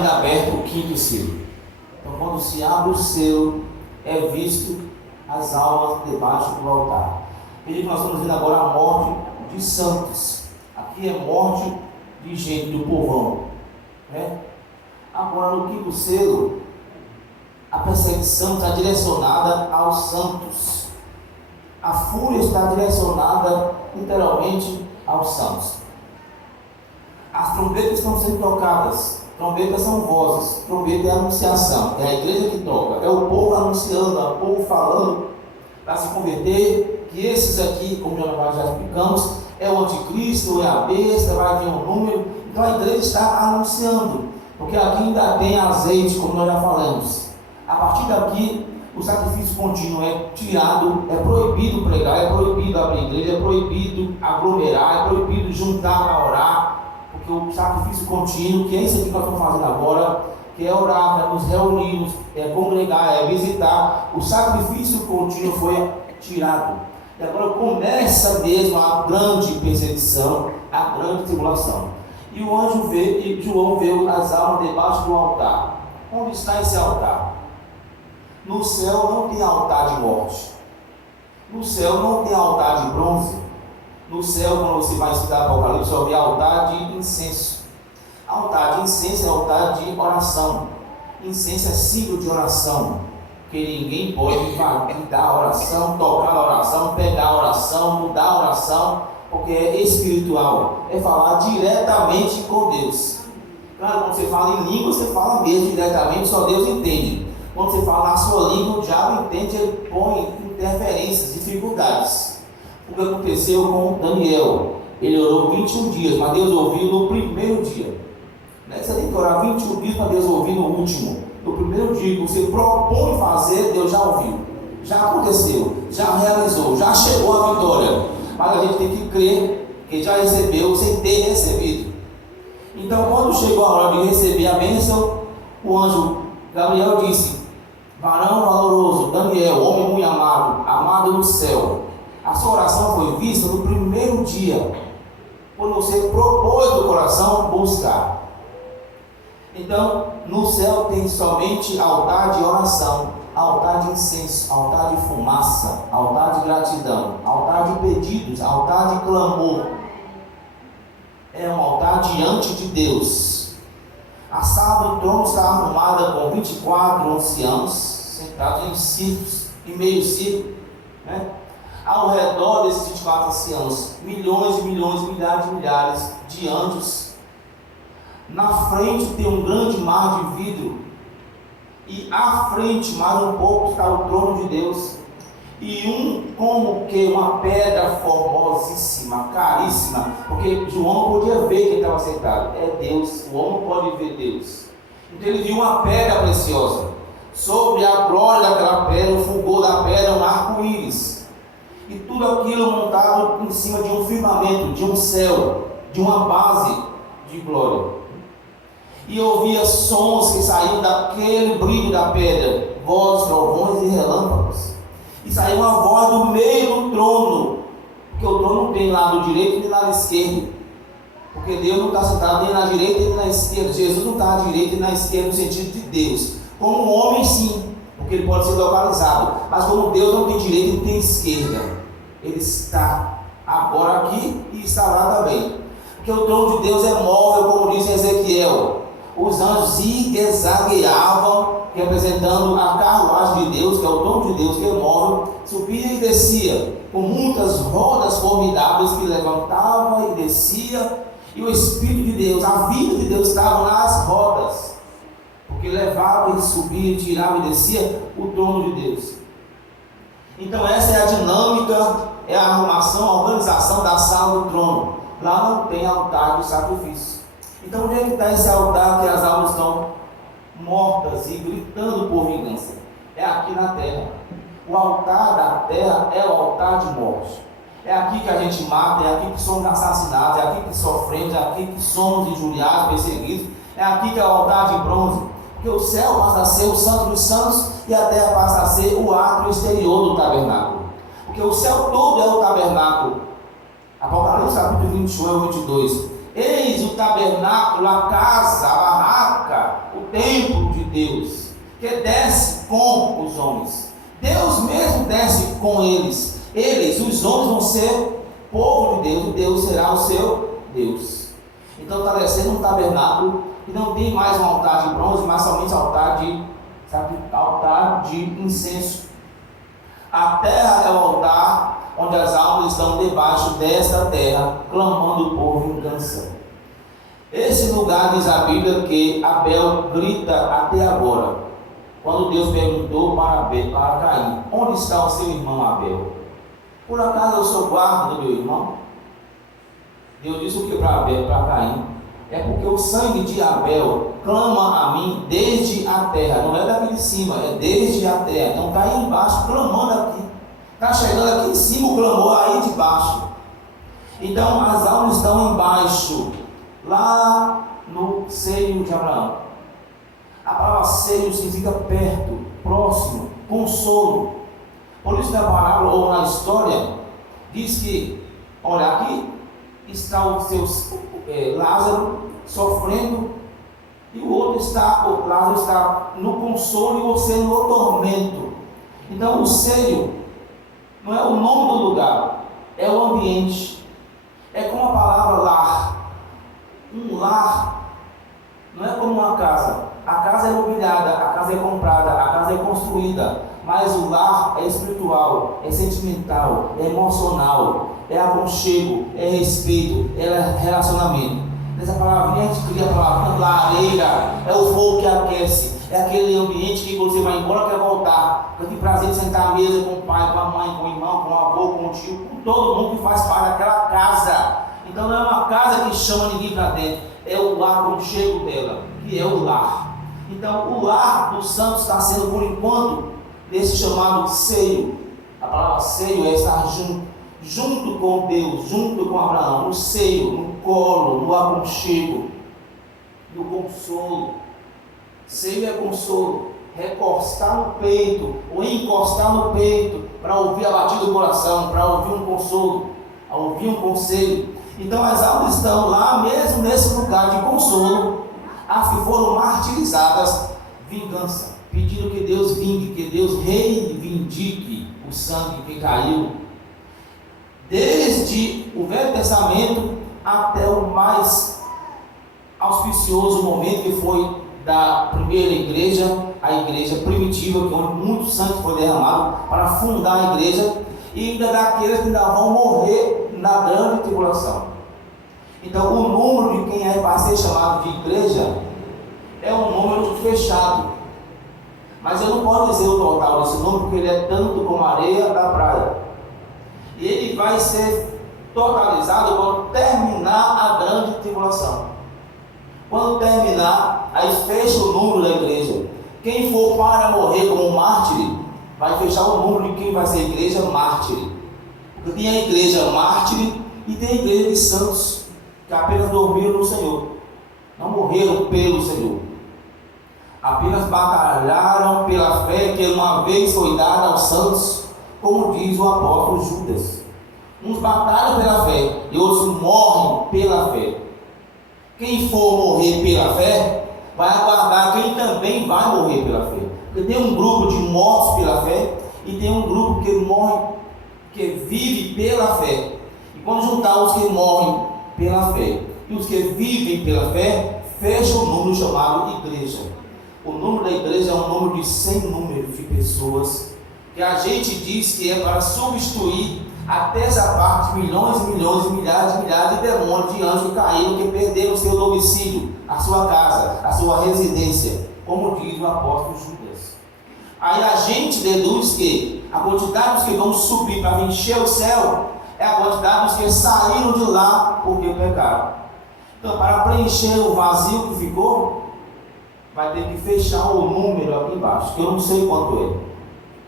vendo aberto o quinto selo. Então, quando se abre o selo, é visto as almas debaixo do altar. Veja que nós estamos vendo agora a morte de santos. Aqui é morte de gente, do povão, né? Agora, no quinto selo, a perseguição está direcionada aos santos. A fúria está direcionada literalmente aos santos. As trombetas estão sendo tocadas. Trombetas são vozes. Trombeta é anunciação. É a igreja que toca. É o povo anunciando, é o povo falando para se converter. Que esses aqui, como nós já explicamos, é o anticristo, é a besta, vai vir um número. Então a igreja está anunciando. Porque aqui ainda tem azeite, como nós já falamos. A partir daqui, o sacrifício contínuo é tirado, é proibido pregar, é proibido abrir igreja, é proibido aglomerar, é proibido juntar para orar, porque o sacrifício contínuo, que é isso aqui que nós estamos fazendo agora, que é orar, é nos reunirmos, é congregar, é visitar, o sacrifício contínuo foi tirado. E agora começa mesmo a grande perseguição, a grande tribulação. E o anjo vê, e João vê as almas debaixo do altar. Onde está esse altar? No céu não tem altar de morte. No céu não tem altar de bronze. No céu, quando você vai estudar Apocalipse, vai ver altar de incenso. Altar de incenso é altar de oração. Incenso é símbolo de oração. Porque ninguém pode dar a oração, tocar a oração, pegar a oração, mudar a oração, porque é espiritual. É falar diretamente com Deus. Claro, quando você fala em língua, você fala mesmo diretamente, só Deus entende. Quando você fala na sua língua, o diabo entende, ele põe interferências, dificuldades. O que aconteceu com Daniel? Ele orou 21 dias, mas Deus ouviu no primeiro dia. Você tem que orar 21 dias para Deus ouvir no último. No primeiro dia que você propõe fazer, Deus já ouviu. Já aconteceu, já realizou, já chegou a vitória. Mas a gente tem que crer que já recebeu sem ter recebido. Então, quando chegou a hora de receber a bênção, o anjo Gabriel disse: varão valoroso, Daniel, homem muito amado, amado no céu, a sua oração foi vista no primeiro dia, quando você propôs no coração buscar. Então, no céu tem somente altar de oração, altar de incenso, altar de fumaça, altar de gratidão, altar de pedidos, altar de clamor. É um altar diante de Deus. A sala do trono está arrumada com 24 anciãos, sentados em círculos, em meio círculo, né? Ao redor desses 24 anciãos, milhões e milhões, milhares e milhares de anjos. Na frente tem um grande mar de vidro, e à frente, mais um pouco, está o trono de Deus, e como que uma pedra formosíssima, caríssima, porque João não podia ver quem estava sentado, é Deus, o homem pode ver Deus. Então ele viu uma pedra preciosa, sobre a glória daquela pedra, o fulgor da pedra, um arco-íris, e tudo aquilo montado em cima de um firmamento, de um céu, de uma base de glória. E ouvia sons que saíam daquele brilho da pedra, vozes, trovões e relâmpagos. E saiu uma voz do meio do trono, porque o trono não tem lado direito nem lado esquerdo, porque Deus não está sentado nem na direita nem na esquerda. Jesus não está à direita e na esquerda no sentido de Deus. Como um homem, sim, porque ele pode ser localizado, mas como Deus não tem direita e não tem esquerda, ele está agora aqui e está lá também, porque o trono de Deus é móvel, como diz Ezequiel. Os anjos zigue-zagueavam, representando a carruagem de Deus, que é o trono de Deus, que é móvel, subia e descia, com muitas rodas formidáveis que levantavam e descia, e o Espírito de Deus, a vida de Deus estava nas rodas, porque levava e subia, tirava e descia o trono de Deus. Então essa é a dinâmica, é a arrumação, a organização da sala do trono. Lá não tem altar de sacrifício. Então onde é que está esse altar que as almas estão mortas e gritando por vingança? É aqui na terra. O altar da terra é o altar de morte. É aqui que a gente mata, é aqui que somos assassinados, é aqui que sofremos, é aqui que somos injuriados, perseguidos. É aqui que é o altar de bronze. Porque o céu passa a ser o santo dos santos e a terra passa a ser o átrio exterior do tabernáculo. Porque o céu todo é o tabernáculo. Apocalipse capítulo 21 e 22. Eis o tabernáculo, a casa, a barraca o templo de Deus, que desce com os homens. Deus mesmo desce com eles. Eles, os homens, vão ser povo de Deus, e Deus será o seu Deus. Então está descendo um tabernáculo que não tem mais um altar de bronze, mas somente altar de incenso. A terra é o altar onde as almas estão debaixo desta terra, clamando por vingança. Esse lugar, diz a Bíblia, que Abel grita até agora, quando Deus perguntou para Caim: onde está o seu irmão Abel? Por acaso eu sou guarda do meu irmão? Deus disse o que para Abel, para Caim? É porque o sangue de Abel clama a mim desde a terra, não é daqui de cima, é desde a terra. Então está aí embaixo, clamando aqui, está chegando aqui em cima, o clamor aí de baixo. Então as almas estão embaixo, lá no seio de Abraão. A palavra seio significa perto, próximo, consolo. Por isso na parábola ou na história diz que, olha, aqui está o seu Lázaro sofrendo, e o Lázaro está no consolo e você no tormento. Então o seio não é o nome do lugar, é o ambiente. É como a palavra lar. Um lar não é como uma casa. A casa é mobiliada, a casa é comprada, a casa é construída, mas o lar é espiritual, é sentimental, é emocional, é aconchego, é respeito, é relacionamento. Nessa palavrinha a gente cria a palavra lareira, é o fogo que aquece, é aquele ambiente que quando você vai embora quer voltar. Eu tenho prazer de sentar à mesa com o pai, com a mãe, com o irmão, com o avô, com o tio, com todo mundo que faz parte daquela casa. Então não é uma casa que chama ninguém para dentro, é o aconchego dela, que é o lar. Então o lar dos santos está sendo por enquanto desse chamado seio. A palavra seio é estar junto com Deus, junto com Abraão, no seio, no colo, no aconchego, no consolo. Seio é consolo, recostar no peito, ou encostar no peito, para ouvir a batida do coração, para ouvir um consolo, a ouvir um conselho. Então as almas estão lá mesmo nesse lugar de consolo, as que foram martirizadas, vingança, pedindo que Deus vingue, que Deus reivindique o sangue que caiu, desde o Velho Testamento até o mais auspicioso momento que foi da primeira igreja, a igreja primitiva, que onde muito sangue foi derramado para fundar a igreja, e ainda daqueles que ainda vão morrer na grande tribulação. Então o número de quem vai ser chamado de igreja é um número fechado, mas eu não posso dizer o total desse número, porque ele é tanto como a areia da praia, e ele vai ser totalizado quando terminar a grande tribulação. Quando terminar, aí fecha o número da igreja. Quem for para morrer como mártir, vai fechar o número de quem vai ser igreja mártir. Porque tem a igreja mártir e tem a igreja de santos, que apenas dormiram no Senhor, não morreram pelo Senhor, apenas batalharam pela fé que uma vez foi dada aos santos, como diz o apóstolo Judas. Uns batalham pela fé e outros morrem pela fé. Quem for morrer pela fé vai aguardar quem também vai morrer pela fé. Porque tem um grupo de mortos pela fé e tem um grupo que morre, que vive pela fé. E quando juntar os que morrem pela fé e os que vivem pela fé, fecha o número chamado igreja. O número da igreja é um número de 100 números de pessoas, que a gente diz que é para substituir até essa parte de milhões e milhões e milhares de demônios, de anjos que caíram, que perderam o seu domicílio, a sua casa, a sua residência, como diz o apóstolo Judas. Aí a gente deduz que a quantidade dos que vão subir para encher o céu é a quantidade dos que saíram de lá porque pecaram. Então, para preencher o vazio que ficou, vai ter que fechar o número aqui embaixo, que eu não sei quanto é.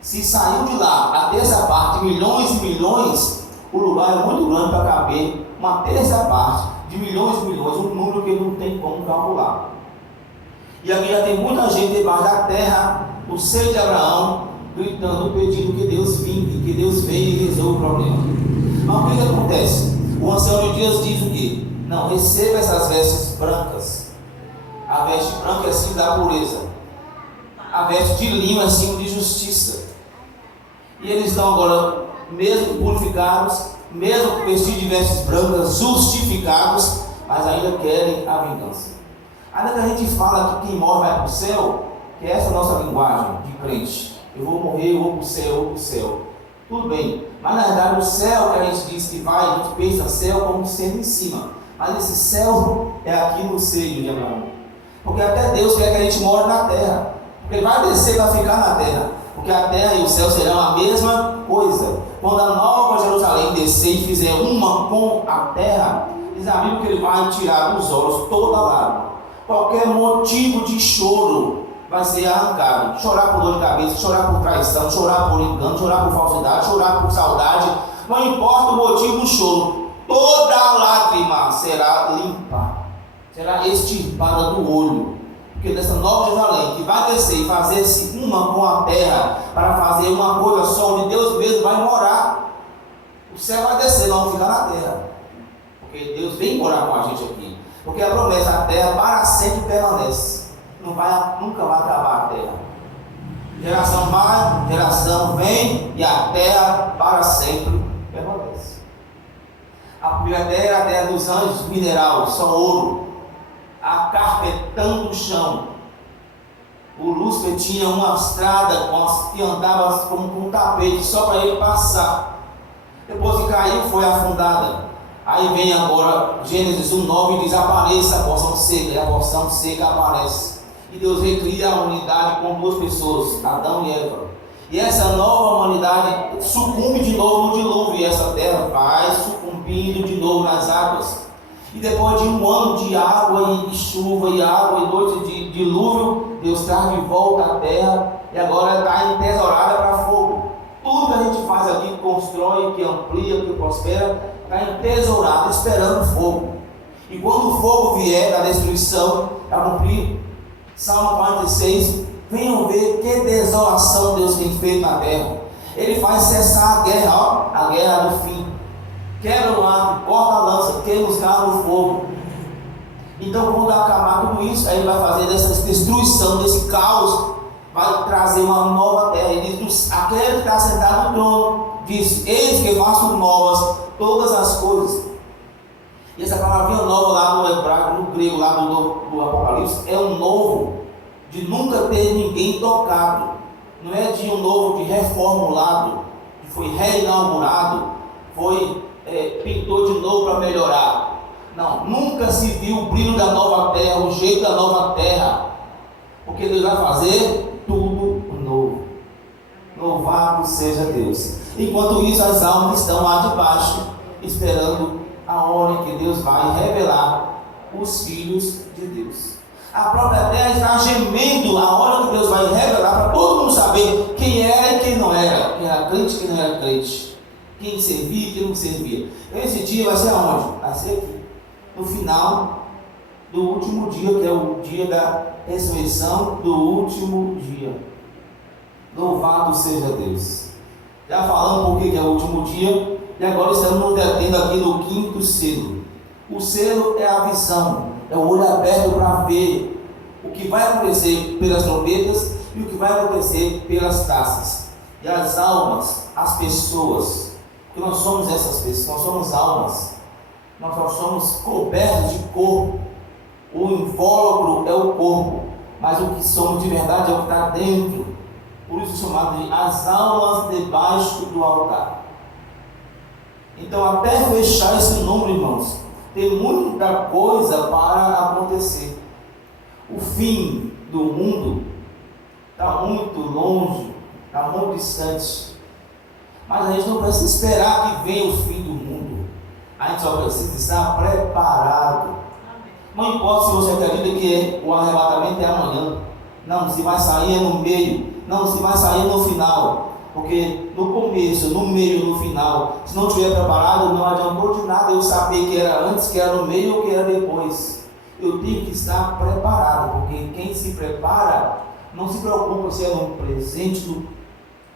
Se saiu de lá até essa parte, milhões e milhões, o lugar é muito grande para caber uma terça parte de milhões e milhões, um número que não tem como calcular. E aqui já tem muita gente debaixo da terra, o seio de Abraão, gritando, pedindo que Deus vingue, que Deus venha e resolva o problema. Mas o que acontece? O ancião de Deus diz o quê? Não, receba essas vestes brancas. A veste branca é símbolo da pureza. A veste de linho é símbolo de justiça. E eles estão agora, mesmo purificados, mesmo vestidos de vestes brancas, justificados, mas ainda querem a vingança. Ainda que a gente fala que quem morre vai para o céu, que é essa nossa linguagem de crente. Eu vou morrer, eu vou para o céu, eu vou para o céu. Tudo bem, mas na verdade o céu que a gente diz que vai, a gente pensa céu como sendo em cima. Mas esse céu é aqui no seio de Abraão. Porque até Deus quer que a gente more na terra. Porque Ele vai descer para ficar na terra. Porque a terra e o céu serão a mesma coisa. Quando a nova Jerusalém descer e fizer uma com a terra, diz a Bíblia que Ele vai tirar dos olhos toda lágrima. Qualquer motivo de choro vai ser arrancado. Chorar por dor de cabeça, chorar por traição, chorar por engano, chorar por falsidade, chorar por saudade. Não importa o motivo do choro, toda lágrima será limpa, será extirpada do olho. Porque dessa nova Jerusalém que vai descer e fazer-se uma com a terra, para fazer uma coisa só, onde Deus mesmo vai morar. O céu vai descer, não ficar na terra. Porque Deus vem morar com a gente aqui. Porque a promessa, a terra para sempre permanece. Nunca vai acabar a terra. Geração vai, geração vem, e a terra para sempre permanece. A primeira terra era a terra dos anjos, mineral, só ouro, acarpetando o chão. O Lúcifer tinha uma estrada que andava como com um tapete, só para ele passar. Depois que caiu, foi afundada. Aí vem agora Gênesis 1:9 e diz: apareça a porção seca, e a porção seca aparece. E Deus recria a humanidade com duas pessoas, Adão e Eva. E essa nova humanidade sucumbe de novo no dilúvio, e essa terra vai sucumbindo de novo nas águas. E depois de um ano de água e chuva, e água e noite de dilúvio, Deus traz de volta a terra, e agora está entesourada para fogo. Tudo que a gente faz aqui, que constrói, que amplia, que prospera, está entesourado, esperando fogo. E quando o fogo vier da destruição, para cumprir Salmo 46, venham ver que desolação Deus tem feito na terra. Ele faz cessar a guerra, ó, a guerra do fim. Quebra o arco, corta a lança, queima os carros no fogo. Então, quando acabar tudo isso, aí ele vai fazer dessa destruição, desse caos, vai trazer uma nova terra. Ele diz: aquele que está sentado no trono diz: eis que faço novas todas as coisas. E essa palavrinha nova lá no hebraico, no grego, lá do Apocalipse, é um novo de nunca ter ninguém tocado. Não é de um novo de reformulado, que foi reinaugurado, pintou de novo para melhorar. Não, nunca se viu o brilho da nova terra, o jeito da nova terra. Porque Deus vai fazer tudo novo. Louvado seja Deus. Enquanto isso, as almas estão lá debaixo, esperando a hora em que Deus vai revelar os filhos de Deus. A própria terra está gemendo a hora que Deus vai revelar, para todo mundo saber quem era e quem não era. Quem era crente e quem não era crente. Quem servia e quem não servia. Esse dia vai ser aonde? Vai ser aqui. No final do último dia, que é o dia da ressurreição do último dia. Louvado seja Deus. Já falamos por que é o último dia. E agora estamos nos detendo aqui no quinto selo. O selo é a visão, é o olho aberto para ver o que vai acontecer pelas trombetas e o que vai acontecer pelas taças. E as almas, as pessoas, que nós somos essas pessoas, nós somos almas, nós só somos cobertos de corpo. O invólucro é o corpo, mas o que somos de verdade é o que está dentro. Por isso chamado de as almas debaixo do altar. Então, até fechar esse número, irmãos, tem muita coisa para acontecer. O fim do mundo está muito longe, está muito distante. Mas a gente não precisa esperar que venha o fim do mundo. A gente só precisa estar preparado. Não importa se você acredita que o arrebatamento é amanhã. Não, se vai sair é no meio. Não, se vai sair no final. Porque no começo, no meio, no final, se não estiver preparado, não adiantou de nada eu saber que era antes, que era no meio ou que era depois. Eu tenho que estar preparado, porque quem se prepara não se preocupa se é no presente,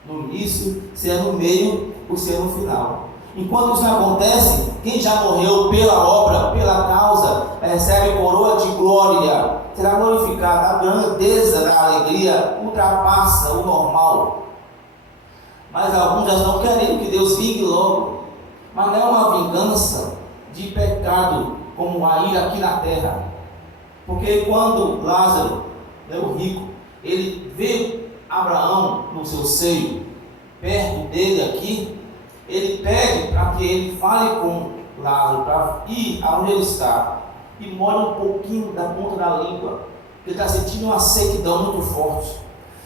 no início, se é no meio ou se é no final. Enquanto isso não acontece, quem já morreu pela obra, pela causa, recebe coroa de glória, será glorificado. A grandeza da alegria ultrapassa o normal. Mas alguns já estão querendo que Deus vingue logo. Mas não é uma vingança de pecado como a ira aqui na terra. Porque quando Lázaro, o rico, ele vê Abraão no seu seio, perto dele aqui, ele pede para que ele fale com Lázaro, para ir aonde ele está, e molhe um pouquinho da ponta da língua, porque ele está sentindo uma sequidão muito forte,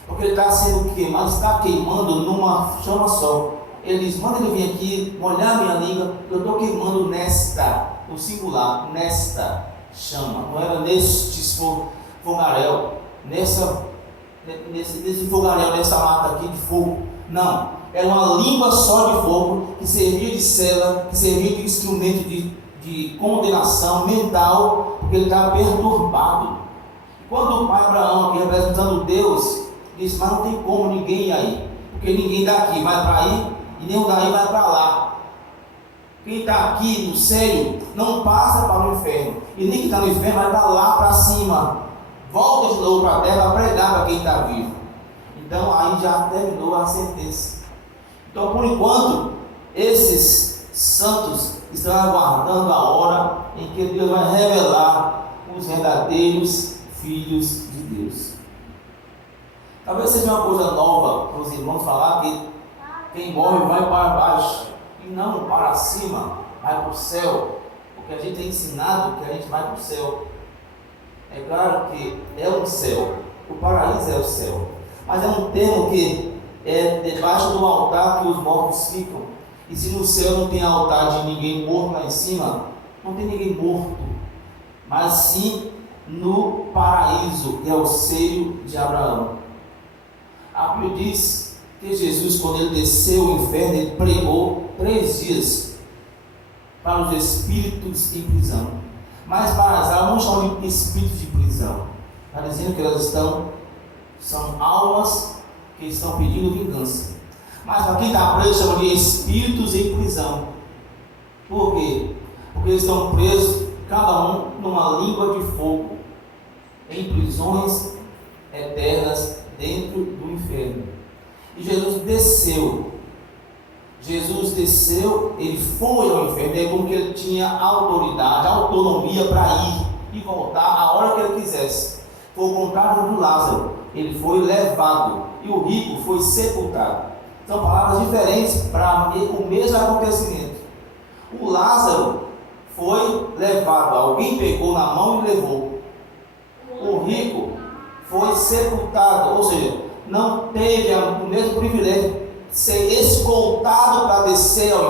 porque ele está sendo queimado, está queimando numa chama só. Ele diz: manda ele vir aqui, molhar minha língua, eu estou queimando nesta, no singular, nesta chama, não era neste fogaréu, nesse fogaréu, nessa mata aqui de fogo, não, era uma língua só de fogo, que servia de cela, que servia de instrumento de condenação mental, porque ele estava perturbado. Quando o pai Abraão, aqui representando Deus, disse: mas não tem como ninguém ir aí, porque ninguém daqui vai para aí, e nenhum daí vai para lá. Quem está aqui no seio não passa para o inferno, e nem quem está no inferno vai para lá, para cima, volta de novo para a terra para pregar para quem está vivo. Então aí já terminou a sentença. Então, por enquanto, esses santos estão aguardando a hora em que Deus vai revelar os verdadeiros filhos de Deus. Talvez seja uma coisa nova para os irmãos falar que quem morre vai para baixo e não para cima, vai para o céu, porque a gente é ensinado que a gente vai para o céu. É claro que é um céu, o paraíso é o céu, mas é um termo que é debaixo do altar que os mortos ficam. E se no céu não tem altar de ninguém morto lá em cima, não tem ninguém morto, mas sim no paraíso, que é o seio de Abraão. A Bíblia diz que Jesus, quando ele desceu ao inferno, ele pregou 3 dias para os espíritos em prisão. Mas para as almas, não chamam de espíritos de prisão, está dizendo que elas são almas que estão pedindo vingança. Mas para quem está preso, chama de espíritos em prisão. Por quê? Porque eles estão presos, cada um numa língua de fogo, em prisões eternas dentro do inferno. E Jesus desceu, ele foi ao inferno, é como que ele tinha autoridade, autonomia para ir e voltar a hora que ele quisesse. Foi o contrário do Lázaro, ele foi levado e o rico foi sepultado. São palavras diferentes para o mesmo acontecimento. O Lázaro foi levado, alguém pegou na mão e levou. O rico foi sepultado, ou seja, não teve o mesmo privilégio de ser escoltado para descer ao